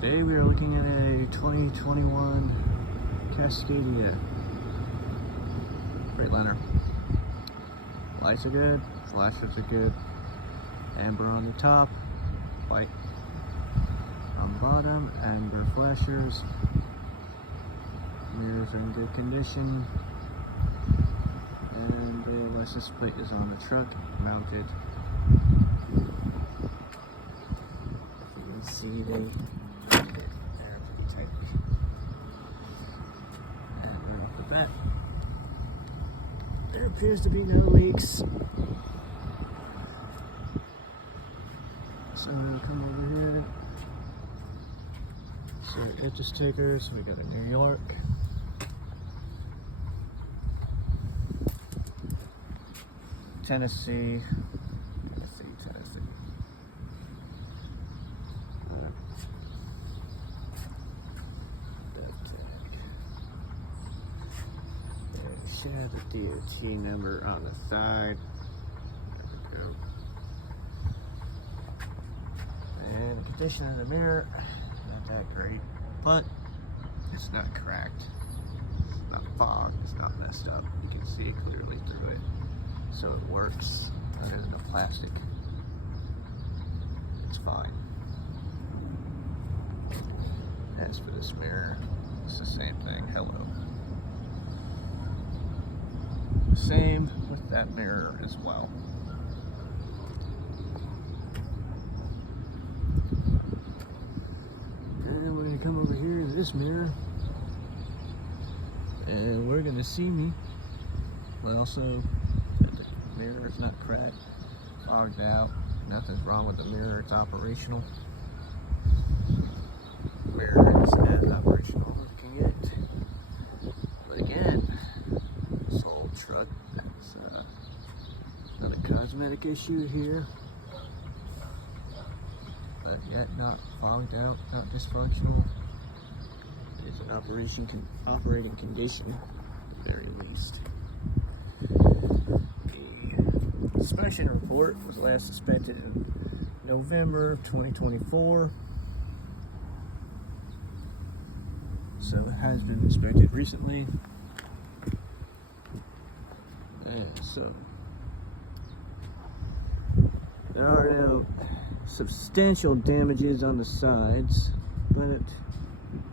Today we are looking at a 2021 Cascadia Freightliner. Lights are good, flashers are good, amber on the top, white on the bottom, amber flashers. Mirrors are in good condition, and the license plate is on the truck, mounted. If you can see, they there pretty tightly. And right off the bat, there appears to be no leaks. So we'll come over here. So edge stickers, we got a New York. Tennessee. Should have the DOT number on the side. There we go. And the condition of the mirror, not that great, but it's not cracked. It's not fogged. It's not messed up. You can see it clearly through it. So it works. Other than the plastic, it's fine. As for this mirror, it's the same thing. Hello. Same with that mirror as well. And we're gonna come over here to this mirror, and we're gonna see me. But also, the mirror is not cracked, fogged out. Nothing's wrong with the mirror. It's operational. The mirror is as operational as it can get. But again, this whole truck, it's not a cosmetic issue here, but yet not fogged out, not dysfunctional. It is an operating condition, at the very least. The inspection report was last inspected in November of 2024. So it has been inspected recently. So there are no substantial damages on the sides, but it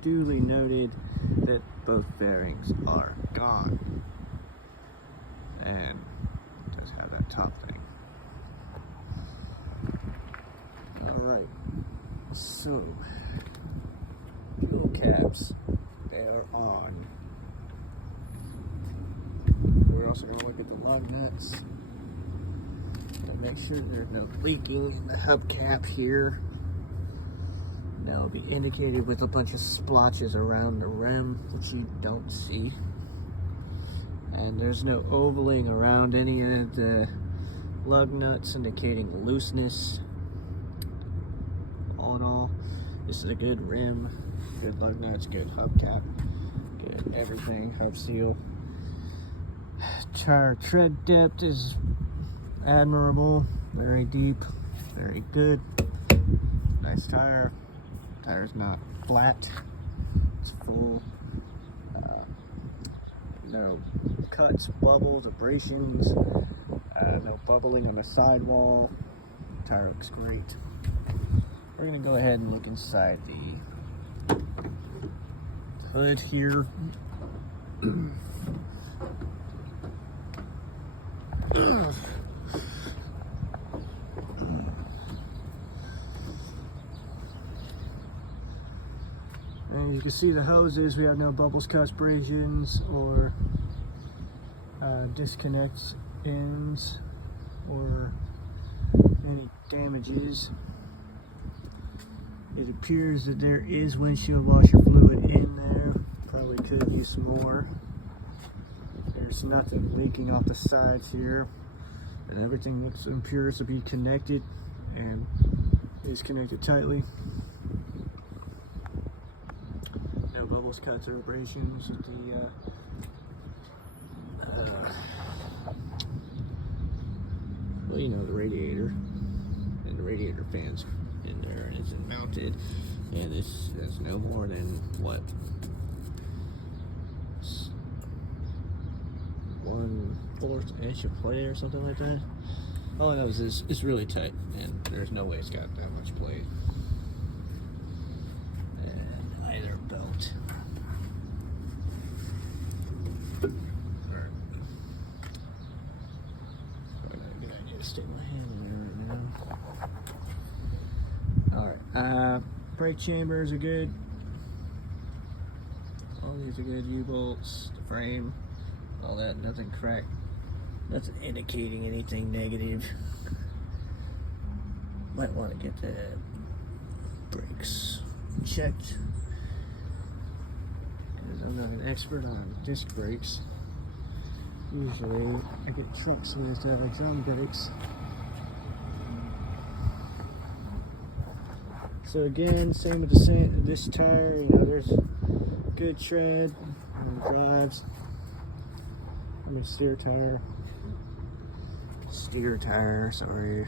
duly noted that both bearings are gone, and it does have that top thing. Alright, so fuel caps, they are on. We're also going to look at the lug nuts and make sure there's no leaking in the hubcap here. And that will be indicated with a bunch of splotches around the rim, which you don't see. And there's no ovaling around any of the lug nuts, indicating looseness. All in all, this is a good rim, good lug nuts, good hubcap, good everything, hub seal. Tire tread depth is admirable, very deep, very good. Nice tire. Tire's not flat, it's full. No cuts, bubbles, abrasions, no bubbling on the sidewall. Tire looks great. We're gonna go ahead and look inside the hood here. And you can see the hoses, we have no bubbles, cuts, abrasions, or disconnects ends, or any damages. It appears that there is windshield washer fluid in there. Probably could use some more. There's nothing leaking off the sides here, and everything looks and appears to be connected and is connected tightly. No bubbles, cuts, or abrasions with the well, you know, the radiator, and the radiator fans in there, and it's mounted. Yeah, this is no more than what, 1/4 inch of play or something like that. All I know is it's really tight, and there's no way it's got that much play. And either belt. Alright. Probably not a good idea to stick my hand in there right now. Alright, brake chambers are good. All these are good. U-bolts, the frame, all that, nothing cracked. Nothing indicating anything negative. Might want to get the brakes checked, because I'm not an expert on disc brakes. Usually I get trucks with drum brakes. So again, same with this tire. You know, there's good tread and drives. I mean steer tire, sorry.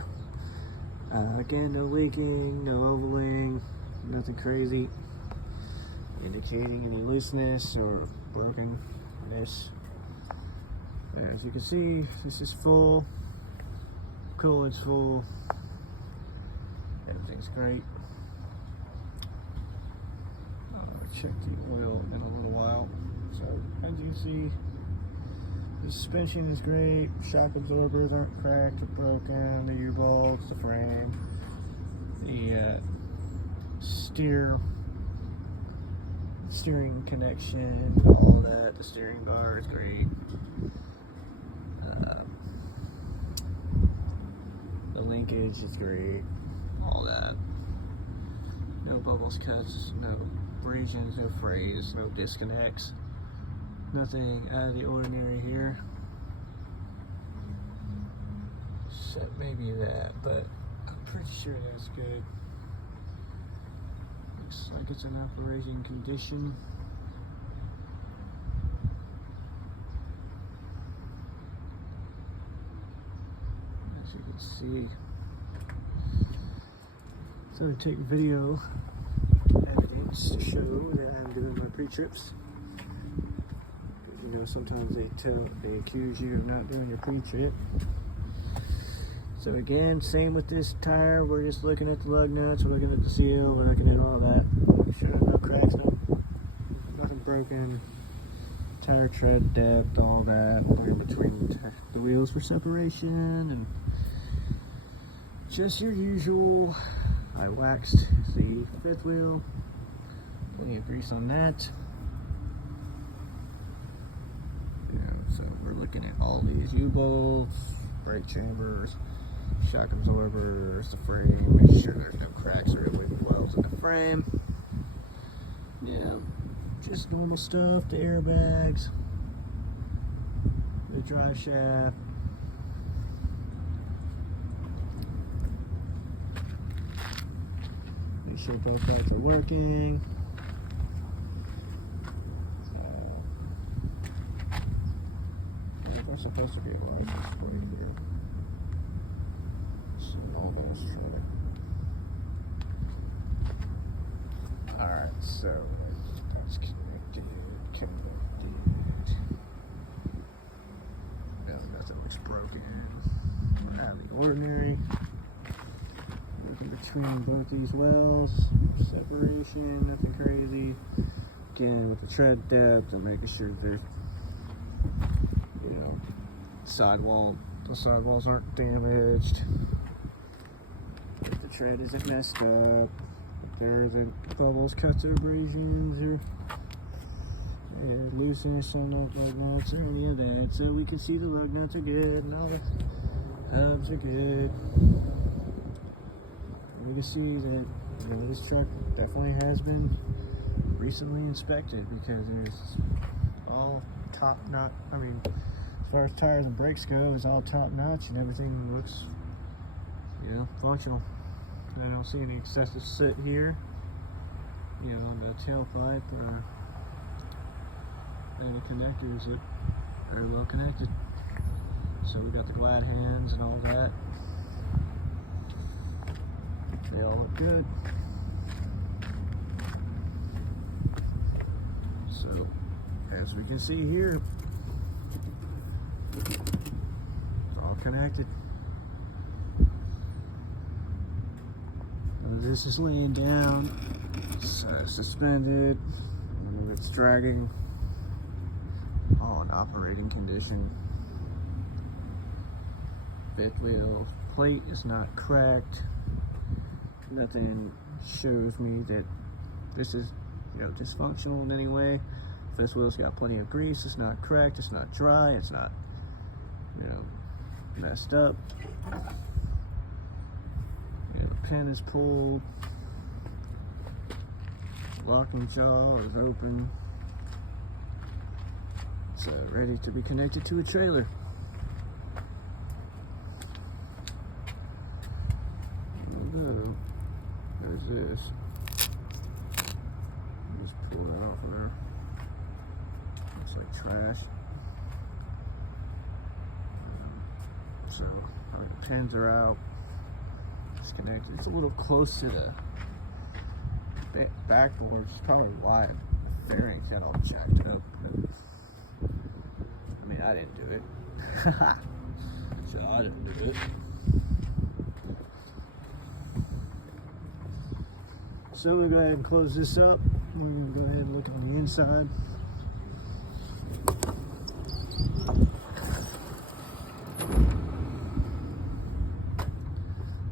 Again, no leaking, no ovaling, nothing crazy indicating any looseness or brokenness. As you can see, this is full, coolant's full, everything's great. I'll check the oil in a little while. So as you can see, the suspension is great, shock absorbers aren't cracked or broken, the U-bolts, the frame, the steering connection, all that, the steering bar is great. The linkage is great, all that. No bubbles, cuts, no abrasions, no frays, no disconnects. Nothing out of the ordinary here. Except maybe that, but I'm pretty sure that's good. Looks like it's in operating condition. As you can see. So I take video evidence to show that I'm doing my pre-trips. You know, sometimes they accuse you of not doing your pre-trip. So again, same with this tire. We're just looking at the lug nuts, we're looking at the seal, we're looking at all that. Make sure there's no cracks, nothing broken. Tire tread depth, all that. We're in between the wheels for separation, and just your usual. I waxed the fifth wheel. Plenty of grease on that. So we're looking at all these U-bolts, brake chambers, shock absorbers, the frame, make sure there's no cracks or illegal welds in the frame. Yeah, just normal stuff, the airbags, the drive shaft. Make sure both lights are working. There's supposed to be a license plate here. So almost try. Alright, so that's connected. No, nothing looks broken. Out of the ordinary. Looking between both these wells. Separation, nothing crazy. Again, with the tread depth, I'm making sure there's, you know, the sidewalls aren't damaged. If the tread isn't messed up. If there isn't bubbles, cuts, or abrasions, or looseness on the lug nuts, or any of that. So we can see the lug nuts are good, and all the hubs are good. And we can see that, you know, this truck definitely has been recently inspected, because there's all top notch. I mean, as far as tires and brakes go, it's all top notch, and everything looks, you know, functional. I don't see any excessive soot here, you know, on the tailpipe or any connectors that are very well connected. So we got the glad hands and all that. They all look good. So, as we can see here, it's all connected. This is laying down, it's suspended, and it's dragging, all in operating condition. Fifth wheel plate is not cracked. Nothing shows me that this is, dysfunctional in any way. Fifth wheel's got plenty of grease, it's not cracked, it's not dry, it's not, messed up. The pin is pulled. Locking jaw is open. It's ready to be connected to a trailer. Although, there's this. Just pull that off of there. Looks like trash. So, the pins are out. Connected. It's a little close to the backboard. It's probably why the fairings got all jacked up. I mean, I didn't do it. So I didn't do it. So I'm going to go ahead and close this up. We're going to go ahead and look on the inside.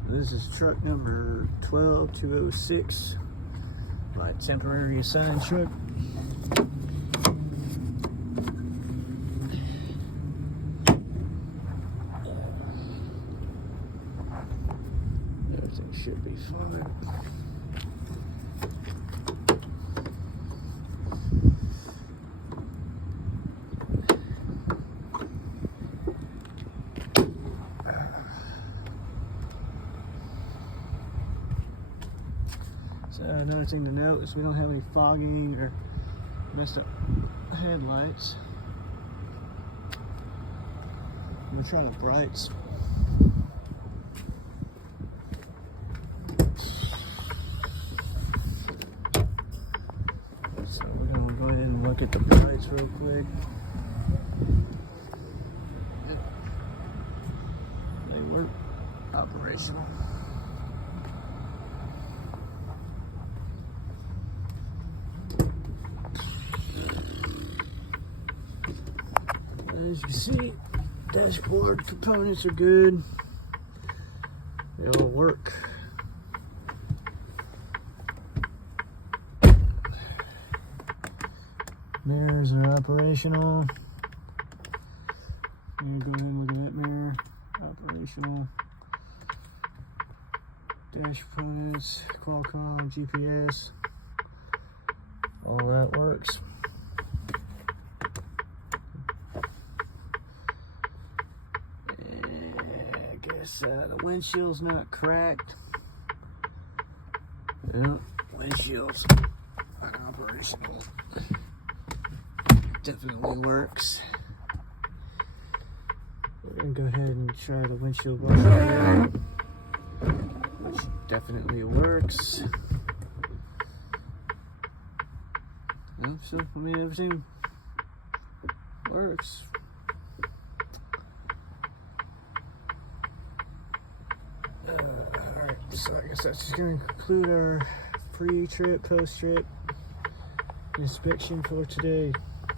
This is truck number 12206, my temporary assigned truck. Everything should be fine. So another thing to note is we don't have any fogging or messed up headlights. I'm gonna try the brights. So we're gonna go ahead and look at the brights real quick. They work, operational. As you see, dashboard components are good. They all work. Mirrors are operational. And go ahead and look at that mirror. Operational. Dash components, Qualcomm, GPS. All that works. The windshield's not cracked. Yeah, windshield's operational. Definitely works. We're gonna go ahead and try the windshield washer, which definitely works. Yeah, so I mean, everything works. Alright, so I guess that's just going to conclude our pre-trip, post-trip inspection for today.